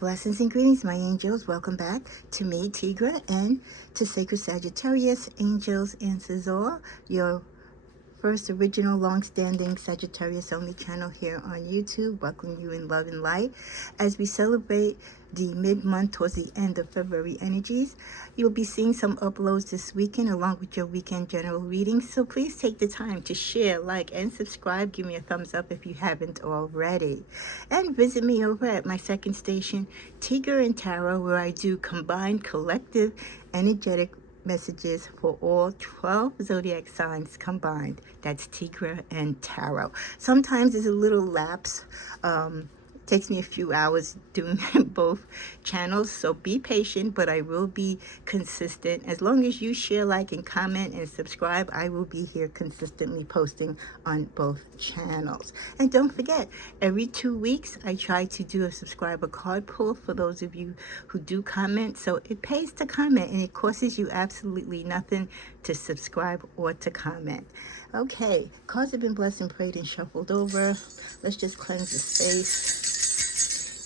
Blessings and greetings, my angels. Welcome back to me, Tigra, and to Sacred Sagittarius, Angels Answers All, your first original long-standing Sagittarius only channel here on YouTube. Welcome you in love and light as we celebrate the mid-month towards the end of February energies. You'll be seeing some uploads this weekend along with your weekend general readings. So please take the time to share, like, and subscribe. Give me a thumbs up if you haven't already. And visit me over at my second station, Tigra and Tarot, where I do combined collective energetic messages for all 12 zodiac signs combined. That's Tigra and Tarot. Sometimes there's a little lapse. Takes me a few hours doing both channels, so be patient, but I will be consistent. As long as you share, like, and comment and subscribe, I will be here consistently posting on both channels. And don't forget, every 2 weeks I try to do a subscriber card pull for those of you who do comment. So it pays to comment and it costs you absolutely nothing to subscribe or to comment. Okay, cards have been blessed and prayed and shuffled over. Let's just cleanse the space.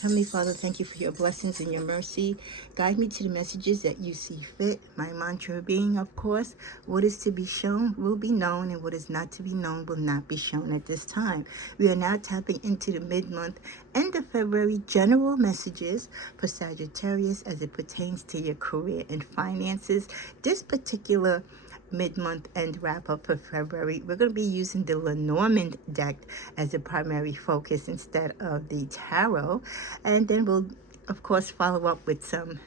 Heavenly Father, thank you for your blessings and your mercy. Guide me to the messages that you see fit. My mantra being, of course, what is to be shown will be known, and what is not to be known will not be shown at this time. We are now tapping into the mid-month, end of February general messages for Sagittarius as it pertains to your career and finances. This particular mid-month end wrap-up for February, we're going to be using the Lenormand deck as a primary focus instead of the tarot, and then we'll of course follow up with some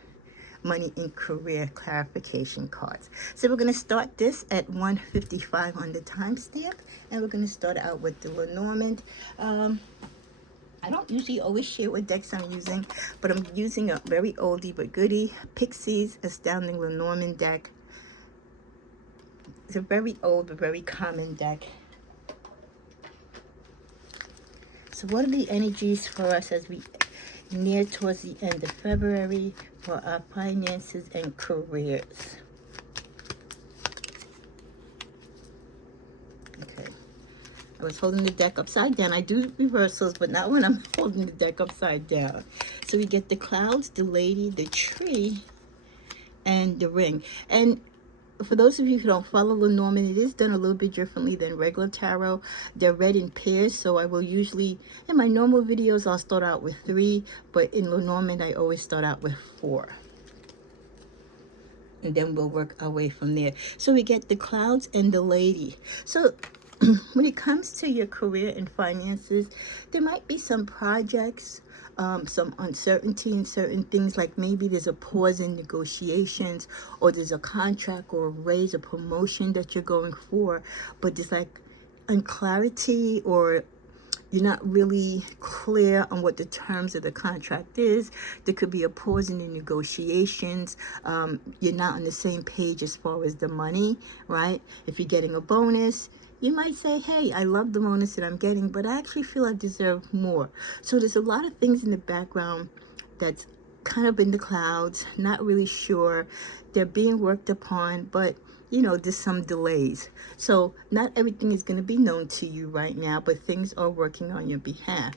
money and career clarification cards. So we're going to start this at 1:55 on the timestamp, and we're going to start out with the Lenormand. I don't usually always share what decks I'm using, but I'm using a very oldie but goodie Pixies Astounding Lenormand deck. It's a very old but very common deck. So what are the energies for us as we near towards the end of February for our finances and careers? Okay. I was holding the deck upside down. I do reversals, but not when I'm holding the deck upside down. So we get the clouds, the lady, the tree, and the ring. And for those of you who don't follow Lenormand, it is done a little bit differently than regular tarot. They're read in pairs, so I will usually, in my normal videos, I'll start out with 3, but in Lenormand, I always start out with 4. And then we'll work our way from there. So we get the clouds and the lady. So when it comes to your career and finances, there might be some projects, some uncertainty in certain things, like maybe there's a pause in negotiations, or there's a contract or a raise or promotion that you're going for, but there's like unclarity, or you're not really clear on what the terms of the contract is. There could be a pause in the negotiations. You're not on the same page as far as the money, right? If you're getting a bonus, you might say, hey, I love the bonus that I'm getting, but I actually feel I deserve more. So there's a lot of things in the background that's kind of in the clouds, not really sure. They're being worked upon, but you know, there's some delays. So not everything is going to be known to you right now, but things are working on your behalf.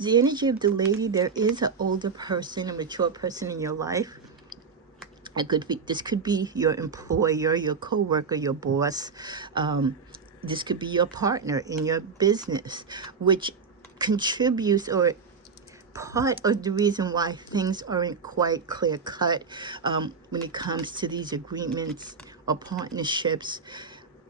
The energy of the lady, there is an older person, a mature person in your life. This could be your employer, your co-worker, your boss. This could be your partner in your business, which contributes, or part of the reason why things aren't quite clear cut when it comes to these agreements or partnerships,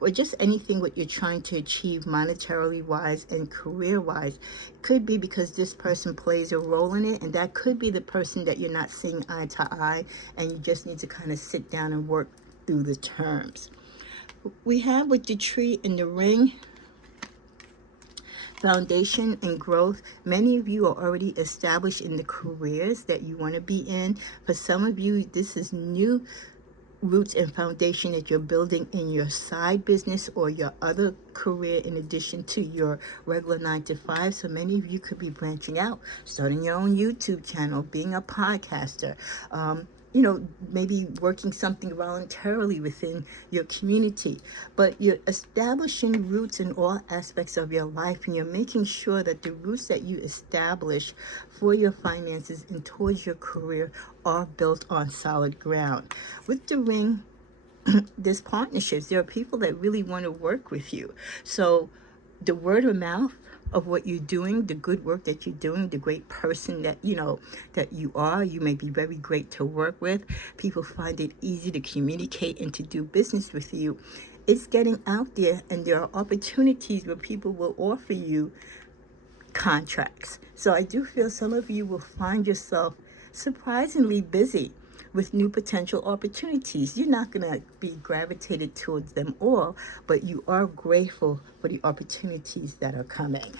or just anything what you're trying to achieve monetarily wise and career wise. Could be because this person plays a role in it, and that could be the person that you're not seeing eye to eye, and you just need to kind of sit down and work through the terms. We have with the tree and the ring, foundation and growth. Many of you are already established in the careers that you want to be in. For some of you, this is new roots and foundation that you're building in your side business or your other career in addition to your regular 9-to-5. So many of you could be branching out, starting your own YouTube channel, being a podcaster, maybe working something voluntarily within your community. But you're establishing roots in all aspects of your life, and you're making sure that the roots that you establish for your finances and towards your career are built on solid ground. With the ring, there's partnerships. There are people that really want to work with you. So the word of mouth of what you're doing, the good work that you're doing, the great person that that you are, you may be very great to work with. People find it easy to communicate and to do business with you. It's getting out there, and there are opportunities where people will offer you contracts. So I do feel some of you will find yourself surprisingly busy with new potential opportunities. You're not going to be gravitated towards them all, but you are grateful for the opportunities that are coming.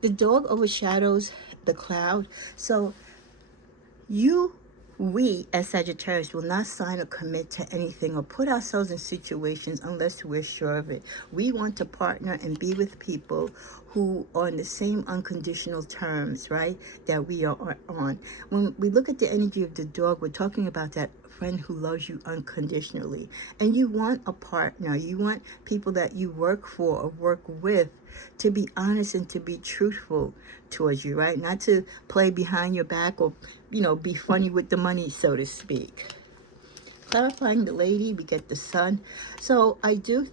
The dog overshadows the cloud. So we as Sagittarius will not sign or commit to anything or put ourselves in situations unless we're sure of it. We want to partner and be with people who are on the same unconditional terms, right, that we are on. When we look at the energy of the dog, we're talking about that friend who loves you unconditionally. And you want a partner. You want people that you work for or work with to be honest and to be truthful towards you, right? Not to play behind your back or, be funny with the money, so to speak. Clarifying the lady, we get the sun. So I do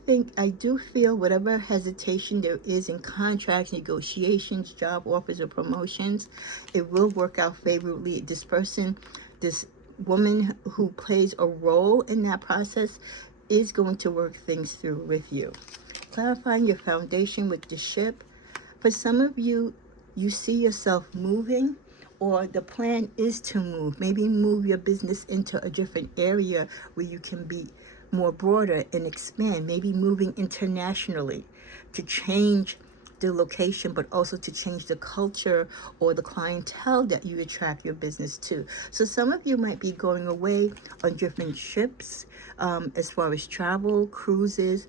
feel whatever hesitation there is in contracts, negotiations, job offers, or promotions, it will work out favorably. This woman who plays a role in that process is going to work things through with you. Clarifying your foundation with the ship. For some of you, you see yourself moving, or the plan is to move. Maybe move your business into a different area where you can be more broader and expand. Maybe moving internationally to change the location, but also to change the culture or the clientele that you attract your business to. So some of you might be going away on different ships, as far as travel, cruises.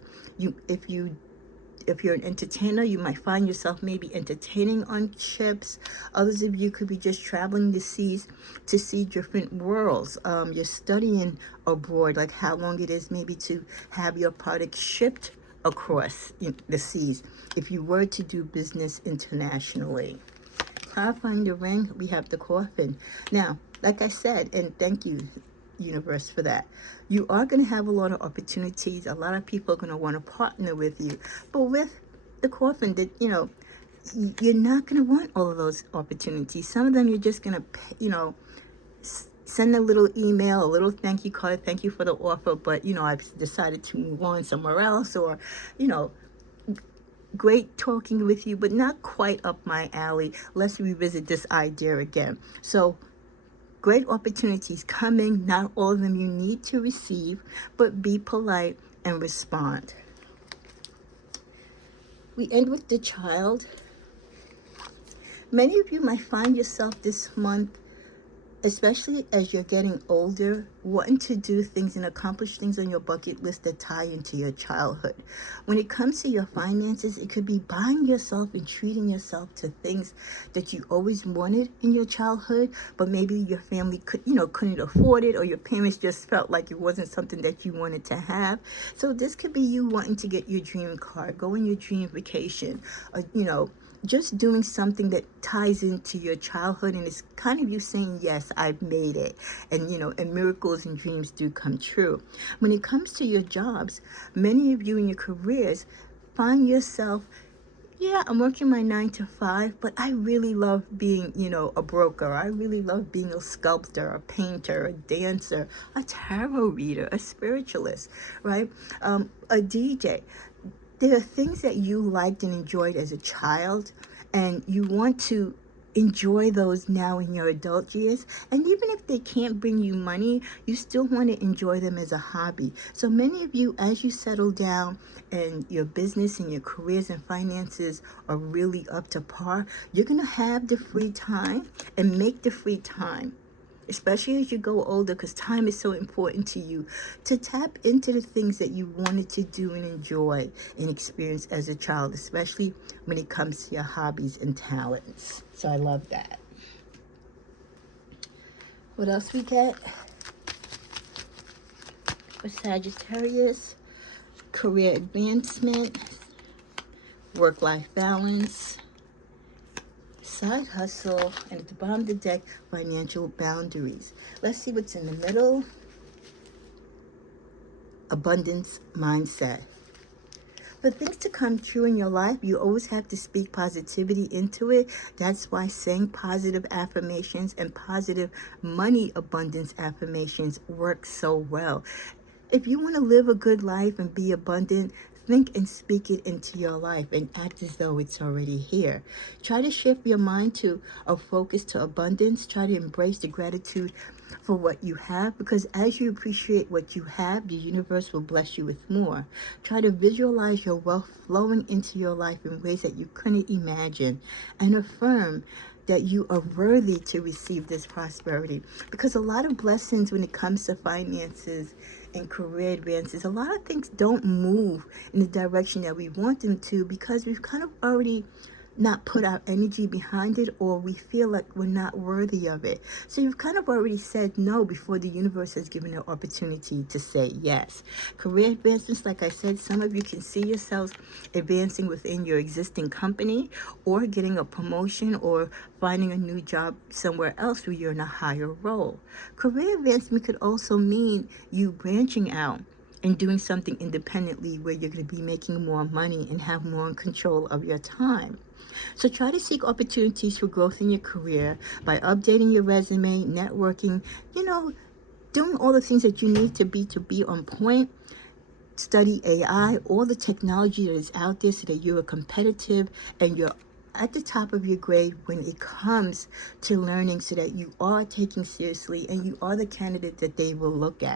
If you're an entertainer, you might find yourself maybe entertaining on ships. Others of you could be just traveling the seas to see different worlds. You're studying abroad, like how long it is maybe to have your product shipped across the seas if you were to do business internationally. Clarifying the ring, we have the coffin. Now, like I said, and thank you, universe, for that, you are going to have a lot of opportunities. A lot of people are going to want to partner with you, but with the coffin, that you're not going to want all of those opportunities. Some of them you're just going to send a little email, a little thank you card, thank you for the offer, but I've decided to move on somewhere else, or great talking with you, but not quite up my alley. Let's revisit this idea again. So great opportunities coming. Not all of them you need to receive, but be polite and respond. We end with the child. Many of you might find yourself this month, especially as you're getting older, wanting to do things and accomplish things on your bucket list that tie into your childhood. When it comes to your finances, it could be buying yourself and treating yourself to things that you always wanted in your childhood, but maybe your family couldn't afford it, or your parents just felt like it wasn't something that you wanted to have. So this could be you wanting to get your dream car, go on your dream vacation, just doing something that ties into your childhood, and it's kind of you saying, yes, I've made it. And and miracles and dreams do come true. When it comes to your jobs, many of you in your careers find yourself, yeah, I'm working my 9 to 5, but I really love being, a broker. I really love being a sculptor, a painter, a dancer, a tarot reader, a spiritualist, right? A DJ. There are things that you liked and enjoyed as a child, and you want to enjoy those now in your adult years. And even if they can't bring you money, you still want to enjoy them as a hobby. So many of you, as you settle down and your business and your careers and finances are really up to par, you're going to have the free time and make the free time especially as you go older, because time is so important to you, to tap into the things that you wanted to do and enjoy and experience as a child, especially when it comes to your hobbies and talents. So I love that. What else we get for Sagittarius? Career advancement, work-life balance, side hustle, and at the bottom of the deck, financial boundaries. Let's see what's in the middle. Abundance mindset. For things to come true in your life, you always have to speak positivity into it. That's why saying positive affirmations and positive money abundance affirmations work so well. If you want to live a good life and be abundant, think and speak it into your life and act as though it's already here. Try to shift your mind to a focus to abundance. Try to embrace the gratitude for what you have, because as you appreciate what you have, the universe will bless you with more. Try to visualize your wealth flowing into your life in ways that you couldn't imagine, and affirm that you are worthy to receive this prosperity, because a lot of blessings when it comes to finances and career advances, a lot of things don't move in the direction that we want them to, because we've kind of already not put our energy behind it, or we feel like we're not worthy of it. So you've kind of already said no before the universe has given an opportunity to say yes. Career advancements, like I said, some of you can see yourselves advancing within your existing company, or getting a promotion, or finding a new job somewhere else where you're in a higher role. Career advancement could also mean you branching out and doing something independently where you're going to be making more money and have more control of your time. So try to seek opportunities for growth in your career by updating your resume, networking, doing all the things that you need to be on point. Study AI, all the technology that is out there, so that you are competitive and you're at the top of your grade when it comes to learning, so that you are taken seriously and you are the candidate that they will look at.